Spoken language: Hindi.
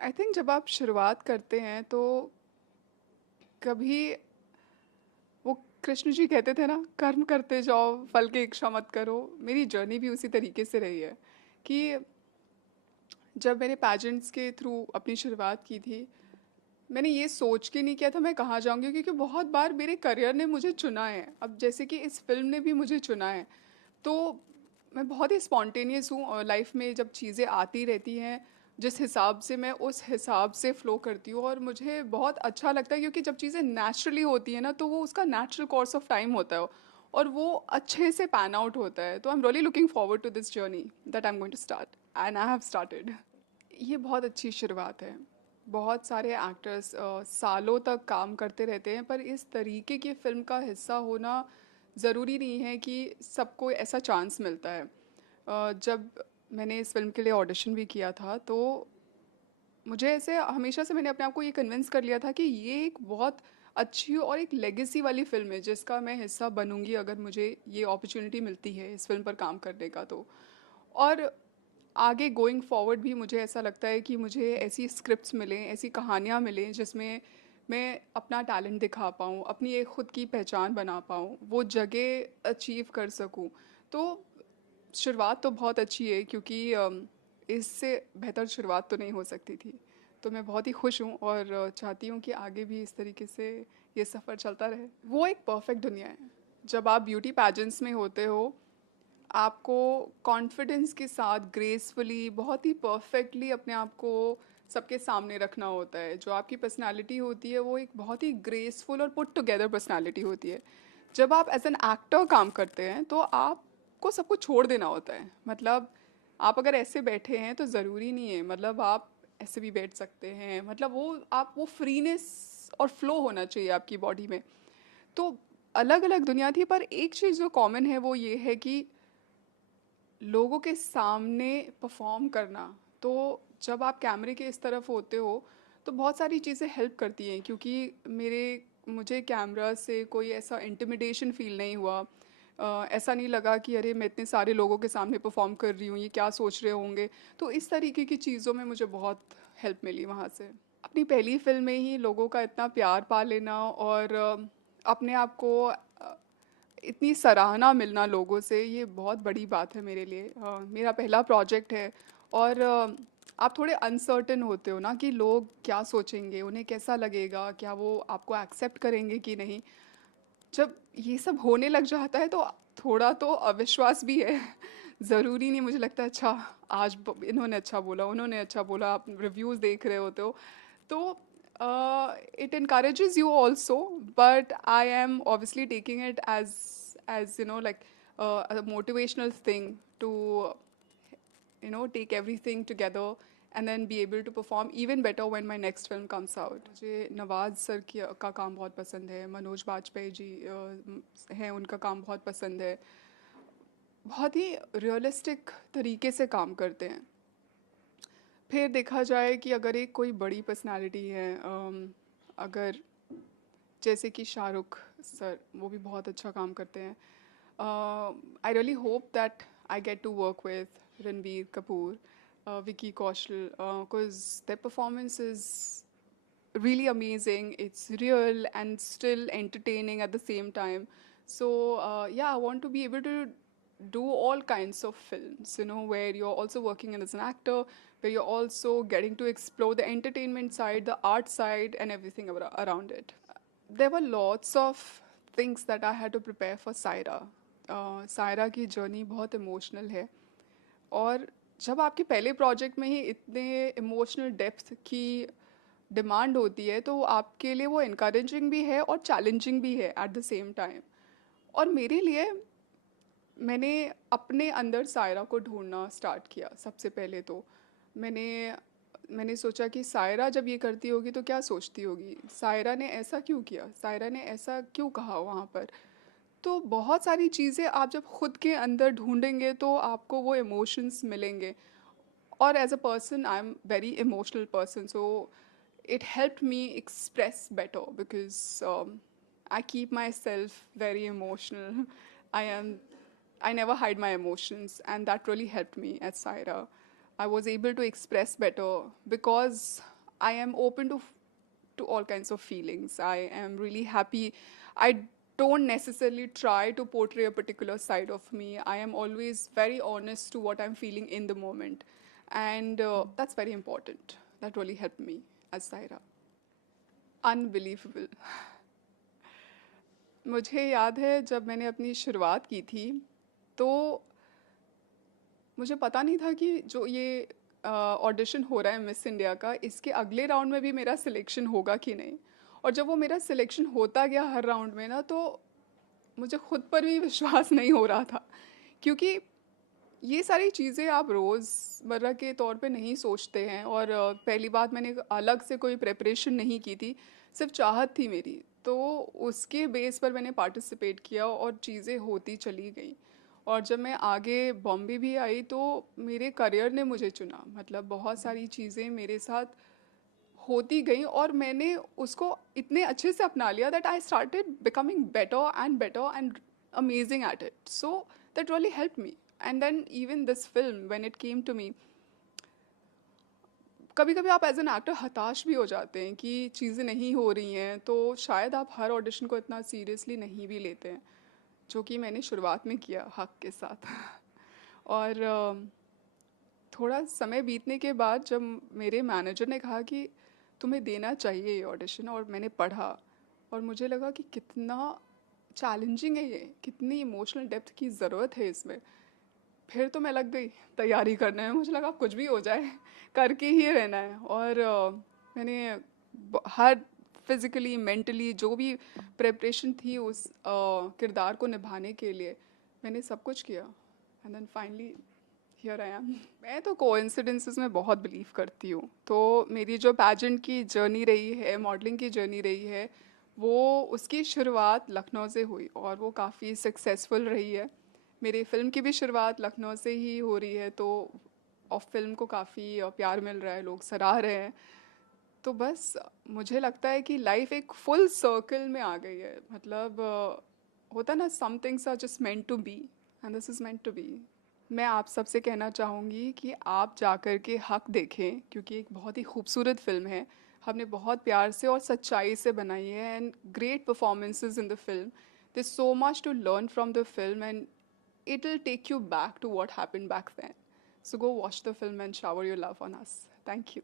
आई थिंक जब आप शुरुआत करते हैं तो कभी वो कृष्ण जी कहते थे ना, कर्म करते जाओ फल की इच्छा मत करो। मेरी जर्नी भी उसी तरीके से रही है कि जब मैंने पैजेंट्स के थ्रू अपनी शुरुआत की थी, मैंने ये सोच के नहीं किया था मैं कहाँ जाऊंगी, क्योंकि बहुत बार मेरे करियर ने मुझे चुना है। अब जैसे कि इस फिल्म ने भी मुझे चुना है, तो मैं बहुत ही स्पॉन्टेनियस हूँ और लाइफ में जब चीज़ें आती रहती हैं जिस हिसाब से मैं उस हिसाब से फ्लो करती हूँ, और मुझे बहुत अच्छा लगता है क्योंकि जब चीज़ें नेचुरली होती है ना तो वो उसका नेचुरल कोर्स ऑफ टाइम होता है और वो अच्छे से पैन आउट होता है। तो I am really looking forward to this journey that I am going to start and I have started. ये बहुत अच्छी शुरुआत है। बहुत सारे एक्टर्स सालों तक काम करते रहते हैं, पर इस तरीके की फ़िल्म का हिस्सा होना ज़रूरी नहीं है कि सबको ऐसा चांस मिलता है। जब मैंने इस फ़िल्म के लिए ऑडिशन भी किया था, तो मुझे ऐसे हमेशा से मैंने अपने आप को ये कन्विंस कर लिया था कि ये एक बहुत अच्छी और एक लेगेसी वाली फ़िल्म है जिसका मैं हिस्सा बनूंगी अगर मुझे ये अपॉर्चुनिटी मिलती है इस फिल्म पर काम करने का। तो और आगे गोइंग फॉरवर्ड भी मुझे ऐसा लगता है कि मुझे ऐसी स्क्रिप्ट्स मिलें, ऐसी कहानियाँ मिलें जिसमें मैं अपना टैलेंट दिखा पाऊँ, अपनी एक खुद की पहचान बना पाऊँ, वो जगह अचीव कर सकूँ। तो शुरुआत तो बहुत अच्छी है क्योंकि इससे बेहतर शुरुआत तो नहीं हो सकती थी। तो मैं बहुत ही खुश हूँ और चाहती हूँ कि आगे भी इस तरीके से ये सफ़र चलता रहे। वो एक परफेक्ट दुनिया है। जब आप ब्यूटी पैजेंट्स में होते हो, आपको कॉन्फिडेंस के साथ ग्रेसफुली बहुत ही परफेक्टली अपने आप को सबके सामने रखना होता है। जो आपकी पर्सनालिटी होती है वो एक बहुत ही ग्रेसफुल और पुट टुगेदर पर्सनालिटी होती है। जब आप एज एन एक्टर काम करते हैं तो आपको सब कुछ छोड़ देना होता है। मतलब आप अगर ऐसे बैठे हैं तो ज़रूरी नहीं है, मतलब आप ऐसे भी बैठ सकते हैं। मतलब वो फ्रीनेस और फ्लो होना चाहिए आपकी बॉडी में। तो अलग अलग दुनिया थी, पर एक चीज़ जो कॉमन है वो ये है कि लोगों के सामने परफॉर्म करना। तो जब आप कैमरे के इस तरफ होते हो तो बहुत सारी चीज़ें हेल्प करती हैं, क्योंकि मेरे मुझे कैमरा से कोई ऐसा इंटिमिडेशन फील नहीं हुआ। ऐसा नहीं लगा कि अरे मैं इतने सारे लोगों के सामने परफॉर्म कर रही हूँ, ये क्या सोच रहे होंगे। तो इस तरीके की चीज़ों में मुझे बहुत हेल्प मिली वहाँ से। अपनी पहली फिल्म में ही लोगों का इतना प्यार पा लेना और अपने आप को इतनी सराहना मिलना लोगों से, ये बहुत बड़ी बात है मेरे लिए। मेरा पहला प्रोजेक्ट है और आप थोड़े अनसर्टेन होते हो ना कि लोग क्या सोचेंगे, उन्हें कैसा लगेगा, क्या वो आपको एक्सेप्ट करेंगे कि नहीं। जब ये सब होने लग जाता है तो थोड़ा तो अविश्वास भी है। ज़रूरी नहीं मुझे लगता है अच्छा आज इन्होंने अच्छा बोला, उन्होंने अच्छा बोला, आप रिव्यूज़ देख रहे होते हो। तो it encourages you also, but I am obviously taking it as like a motivational thing to take everything together and then be able to perform even better when my next film comes out. मुझे नवाज सर की का काम बहुत पसंद है, मनोज बाजपेयी जी हैं, उनका काम बहुत पसंद है। बहुत ही रियलिस्टिक तरीके से काम करते हैं। फिर देखा जाए कि अगर एक कोई बड़ी पर्सनालिटी है, अगर जैसे कि शाहरुख सर, वो भी बहुत अच्छा काम करते हैं। I really hope that I get to work with Ranbir Kapoor, Vicky Kaushal, because their performance is really amazing. It's real and still entertaining at the same time. So yeah, I want to be able to do all kinds of films, where you're also working as an actor, where you're also getting to explore the entertainment side, the art side, and everything around it. There were lots of things that I had to prepare for Saira. Saira की जर्नी बहुत इमोशनल है, और जब आपके पहले प्रोजेक्ट में ही इतने इमोशनल डेप्थ की डिमांड होती है तो आपके लिए वो इनकरेजिंग भी है और चैलेंजिंग भी है एट द सेम टाइम। और मेरे लिए मैंने अपने अंदर सायरा को ढूंढना स्टार्ट किया। सबसे पहले तो मैंने मैंने सोचा कि सायरा जब ये करती होगी तो क्या सोचती होगी, सायरा ने ऐसा क्यों किया, सायरा ने ऐसा क्यों कहा वहाँ पर। तो बहुत सारी चीज़ें आप जब खुद के अंदर ढूंढेंगे तो आपको वो इमोशंस मिलेंगे। और as a person I am very emotional person, so it helped me express better because I keep myself very emotional. I am I never hide my emotions, and that really helped me at Saira. I was able to express better because I am open to all kinds of feelings. I am really happy. I don't necessarily try to portray a particular side of me. I am always very honest to what I'm feeling in the moment. And that's very important. That really helped me as Zaira. Unbelievable. मुझे याद है जब मैंने अपनी शुरुआत की थी तो मुझे पता नहीं था कि जो ये ऑडिशन हो रहा है मिस इंडिया का इसके अगले राउंड में भी मेरा सिलेक्शन होगा कि नहीं। और जब वो मेरा सिलेक्शन होता गया हर राउंड में ना तो मुझे खुद पर भी विश्वास नहीं हो रहा था, क्योंकि ये सारी चीज़ें आप रोज़मर्रा के तौर पे नहीं सोचते हैं। और पहली बात मैंने अलग से कोई प्रिपरेशन नहीं की थी, सिर्फ चाहत थी मेरी, तो उसके बेस पर मैंने पार्टिसिपेट किया और चीज़ें होती चली गई। और जब मैं आगे बॉम्बे भी आई तो मेरे करियर ने मुझे चुना, मतलब बहुत सारी चीज़ें मेरे साथ होती गई और मैंने उसको इतने अच्छे से अपना लिया that I started becoming better and amazing at it. So that really help me. And then even this film when it came to me, कभी कभी आप एज एन एक्टर हताश भी हो जाते हैं कि चीज़ें नहीं हो रही हैं, तो शायद आप हर ऑडिशन को इतना सीरियसली नहीं भी लेते हैं, जो कि मैंने शुरुआत में किया हक के साथ। और थोड़ा समय बीतने के बाद जब मेरे मैनेजर ने कहा कि तुम्हें देना चाहिए ये ऑडिशन, और मैंने पढ़ा और मुझे लगा कि कितना चैलेंजिंग है ये, कितनी इमोशनल डेप्थ की ज़रूरत है इसमें। फिर तो मैं लग गई तैयारी करने में, मुझे लगा अब कुछ भी हो जाए करके ही रहना है। और मैंने हर फिज़िकली मेंटली जो भी प्रिपरेशन थी उस किरदार को निभाने के लिए, मैंने सब कुछ किया। And then finally here I am. मैं तो कोइंसिडेंसेस में बहुत बिलीव करती हूँ। तो मेरी जो पैजेंट की जर्नी रही है, मॉडलिंग की जर्नी रही है, वो उसकी शुरुआत लखनऊ से हुई और वो काफ़ी सक्सेसफुल रही है। मेरी फ़िल्म की भी शुरुआत लखनऊ से ही हो रही है, तो और फिल्म को काफ़ी प्यार मिल रहा है, लोग सराह रहे हैं। तो बस मुझे लगता है कि लाइफ एक फुल सर्कल में आ गई है। मतलब होता ना, some things are just meant to be and this is meant to be. मैं आप सबसे कहना चाहूँगी कि आप जाकर के हक देखें, क्योंकि एक बहुत ही खूबसूरत फिल्म है। हमने बहुत प्यार से और सच्चाई से बनाई है and great performances in the film. there's so much to learn from the film and it'll take you back to what happened back then. So go watch the film and shower your love on us. Thank you.